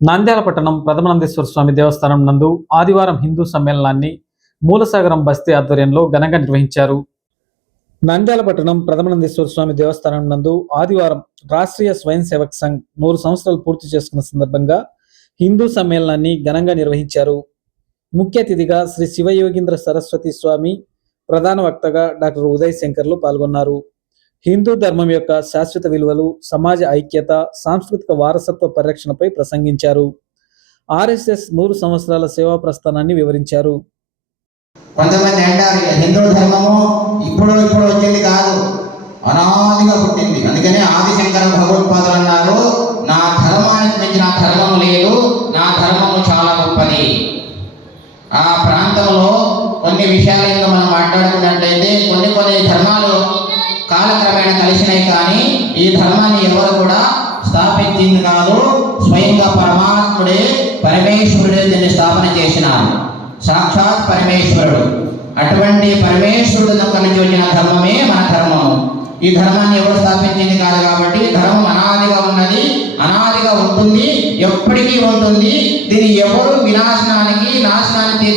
నంద్యాల పట్టణం ప్రథమానందేశ్వర స్వామి దేవస్థానం నందు ఆదివారం హిందూ సమ్మేళనాన్ని మూలసాగరం బస్తీ ఆధ్వర్యంలో ఘనంగా నిర్వహించారు. నంద్యాల పట్టణం ప్రథమానందేశ్వర స్వామి దేవస్థానం నందు ఆదివారం రాష్ట్రీయ స్వయం సేవక్ సంఘ్ 100 సంవత్సరాలు పూర్తి చేసుకున్న సందర్భంగా హిందూ సమ్మేళనాన్ని ఘనంగా నిర్వహించారు. ముఖ్య అతిథిగా శ్రీ శివయోగీంద్ర సరస్వతి స్వామి, ప్రధాన వక్తగా డాక్టర్ ఉదయ్ శంకర్లు పాల్గొన్నారు. హిందూ ధర్మం యొక్క శాశ్వత విలువలు, సమాజ ఐక్యత, సాంస్కృతిక వారసత్వ పరిరక్షణపై ప్రసంగించారు. ఆర్ఎస్ఎస్ 100 సంవత్సరాల సేవా ప్రస్థానాన్ని వివరించారు. కొంతమంది అంటారు హిందూ ధర్మము ఇప్పుడు వచ్చింది కాదు, అనాదిగా పుట్టింది. అందుకనే ఆదిశంకర భగవత్పాదులు అన్నారు, నా ధర్మానికి మించిన ధర్మం లేదు, నా ధర్మము చాలా గొప్పది. ఆ ప్రాంతంలో కొన్ని విషయాలను మనం మాట్లాడుకున్నట్లయితే కొన్ని ధర్మాలు కాలక్రమేణా కలిసినాయి, కానీ ఈ ధర్మాన్ని ఎవరు కూడా స్థాపించింది కాదు. స్వయంగా పరమాత్ముడే, పరమేశ్వరుడే దీన్ని స్థాపన చేసినారు. సాక్షాత్ పరమేశ్వరుడు. అటువంటి పరమేశ్వరుడు నుంచి వచ్చిన ధర్మమే మన ధర్మము. ఈ ధర్మాన్ని ఎవరు స్థాపించింది కాదు కాబట్టి ధర్మం అనాదిగా ఉన్నది, అనాదిగా ఉంటుంది, ఎప్పటికీ ఉంటుంది. దీన్ని ఎవరు నాశనాన్ని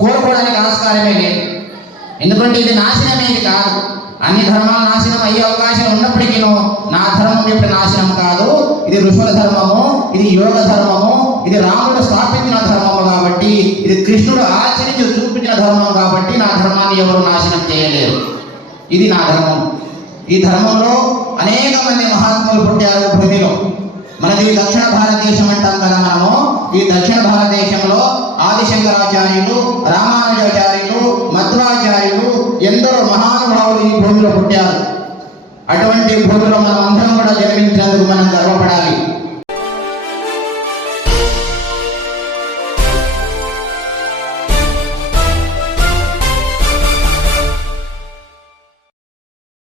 కోరుకోవడానికి ఆస్కారమే లేదు. ఎందుకంటే ఇది నాశనమేది కాదు. అన్ని ధర్మాలు నాశనం అయ్యే అవకాశం ఉన్నప్పటికీ నా ధర్మం ఎప్పుడు నాశనం కాదు. ఇది ఋషుల ధర్మము, ఇది యోగ ధర్మము, ఇది రాముడు స్థాపించిన ధర్మము కాబట్టి, ఇది కృష్ణుడు ఆచరించి చూపించిన ధర్మం కాబట్టి నా ధర్మాన్ని ఎవరు నాశనం చేయలేరు. ఇది నా ధర్మం. ఈ ధర్మంలో అనేక మంది మహాత్ములు పుట్టారు భూమిలో. మనది దక్షిణ భారతదేశం అంటాం కదా మనము. ఈ దక్షిణ భారతదేశంలో ఆదిశంకరాచార్యులు, రామానుజాచార్యులు, మధ్వాచార్యులు, ఎందరో మహానుభావులు ఈ భూమిలో పుట్టారు. అటువంటి భూమిలో మన